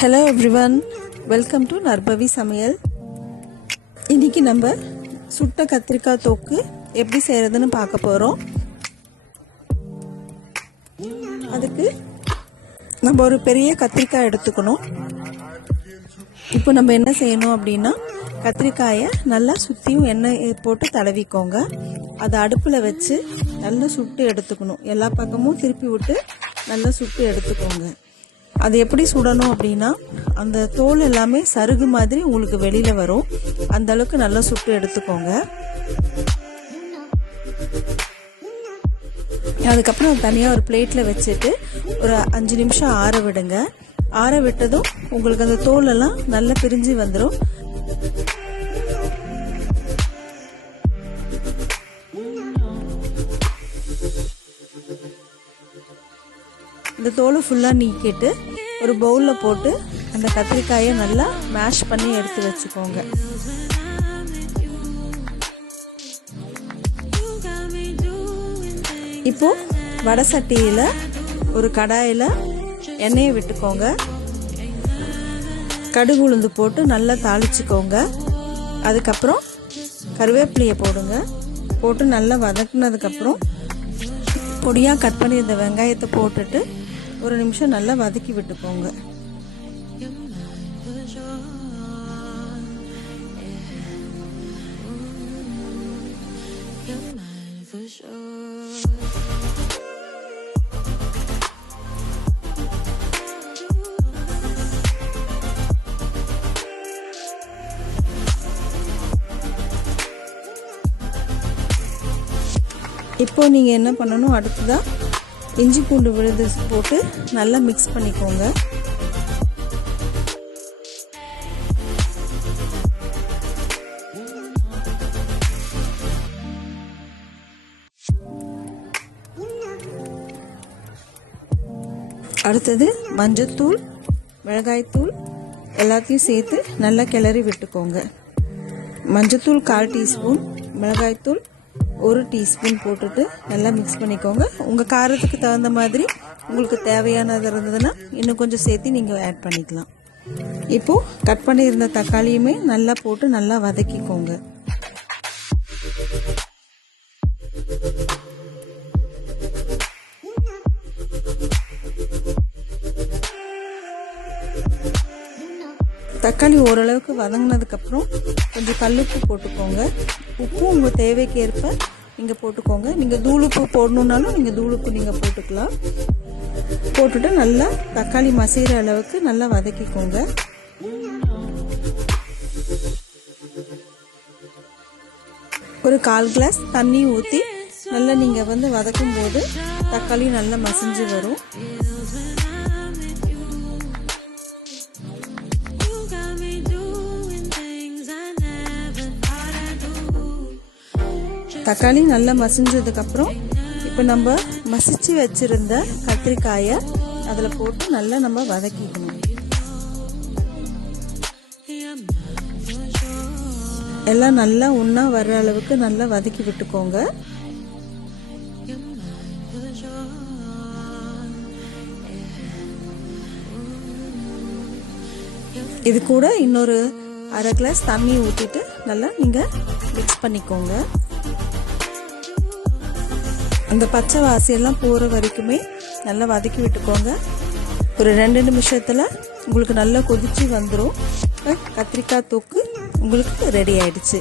Hello everyone, welcome to நர்பவி சமையல். இன்றைக்கி நம்ம சுட்ட கத்திரிக்காய் தொக்கு எப்படி செய்கிறதுன்னு பார்க்க போகிறோம். அதுக்கு நம்ம ஒரு பெரிய கத்திரிக்காய் எடுத்துக்கணும். இப்போ நம்ம என்ன செய்யணும் அப்படின்னா, கத்திரிக்காயை நல்லா சுற்றியும் எண்ணெய் போட்டு தடவிக்கோங்க. அதை அடுப்பில் வச்சு நல்லா சுட்டு எடுத்துக்கணும். எல்லா பக்கமும் திருப்பி விட்டு நல்லா சுட்டு எடுத்துக்கோங்க. அது எப்படி சுடணும் அப்படின்னா, அந்த தோல் எல்லாமே சருகு மாதிரி உங்களுக்கு வெளியில் வரும். அந்த அளவுக்கு நல்லா சுட்டு எடுத்துக்கோங்க. அதுக்கப்புறம் தனியாக ஒரு பிளேட்டில் வச்சுட்டு ஒரு 5 நிமிஷம் ஆற விடுங்க. ஆற விட்டதும் உங்களுக்கு அந்த தோல் எல்லாம் நல்லா பிரிஞ்சு வந்துடும். இந்த தோலை ஃபுல்லாக நீக்கிட்டு ஒரு பவுலில் போட்டு அந்த கத்திரிக்காயை நல்லா மேஷ் பண்ணி எடுத்து வச்சுக்கோங்க. இப்போது வடை சட்டியில் ஒரு கடாயில் எண்ணெயை விட்டுக்கோங்க. கடுகு உளுந்து போட்டு நல்லா தாளிச்சுக்கோங்க. அதுக்கப்புறம் கருவேப்பிலையை போட்டு நல்லா வதக்குனதுக்கப்புறம் பொடியாக கட் பண்ணி இந்த வெங்காயத்தை போட்டுட்டு ஒரு நிமிஷம் நல்லா வதக்கி விட்டுக்கோங்க. இப்போ நீங்கள் என்ன பண்ணணும், அடுத்ததாக இஞ்சி பூண்டு விழுது போட்டு நல்லா மிக்ஸ் பண்ணிக்கோங்க. அடுத்தது மஞ்சத்தூள், மிளகாய்த்தூள் எல்லாத்தையும் சேர்த்து நல்லா கிளறி விட்டுக்கோங்க. மஞ்சத்தூள் 1/4 டீஸ்பூன், மிளகாய்த்தூள் 1 டீஸ்பூன் போட்டுட்டு நல்லா மிக்ஸ் பண்ணிக்கோங்க. உங்கள் காரத்துக்கு தகுந்த மாதிரி உங்களுக்கு தேவையானது இருந்ததுன்னா இன்னும் கொஞ்சம் சேர்த்து நீங்கள் ஆட் பண்ணிக்கலாம். இப்போது கட் பண்ணியிருந்த தக்காளியுமே நல்லா போட்டு நல்லா வதக்கிக்கோங்க. தக்காளி ஓரளவுக்கு வதங்கினதுக்கப்புறம் கொஞ்சம் கல்லுப்பு போட்டுக்கோங்க. உப்பு உங்கள் தேவைக்கு ஏற்ப நீங்கள் போட்டுக்கோங்க. நீங்கள் தூளுப்பு போடணுன்னாலும் நீங்கள் தூளுப்பு நீங்கள் போட்டுக்கலாம். போட்டுட்டு நல்லா தக்காளி மசிகிற அளவுக்கு நல்லா வதக்கிக்கோங்க. ஒரு 1/4 கிளாஸ் தண்ணி ஊற்றி நல்லா நீங்கள் வதக்கும் போது தக்காளி நல்லா மசிஞ்சு வரும். தக்காளி நல்லா மசிஞ்சதுக்கப்புறம் இப்போ நம்ம மசிச்சு வச்சுருந்த கத்திரிக்காயை அதில் போட்டு நல்லா நம்ம வதக்கிக்கணும். எல்லாம் நல்லா ஒன்றா வர்ற அளவுக்கு நல்லா வதக்கி விட்டுக்கோங்க. இது கூட இன்னொரு 1/2 கிளாஸ் தண்ணி ஊற்றிட்டு நல்லா நீங்கள் மிக்ஸ் பண்ணிக்கோங்க. அந்த பச்சை வாசியெல்லாம் போகிற வரைக்குமே நல்லா வதக்கி விட்டுக்கோங்க. ஒரு 2 நிமிஷத்தில் உங்களுக்கு நல்லா கொதிச்சு வந்துடும். கத்திரிக்காய் தொக்கு உங்களுக்கு ரெடி ஆயிடுச்சு.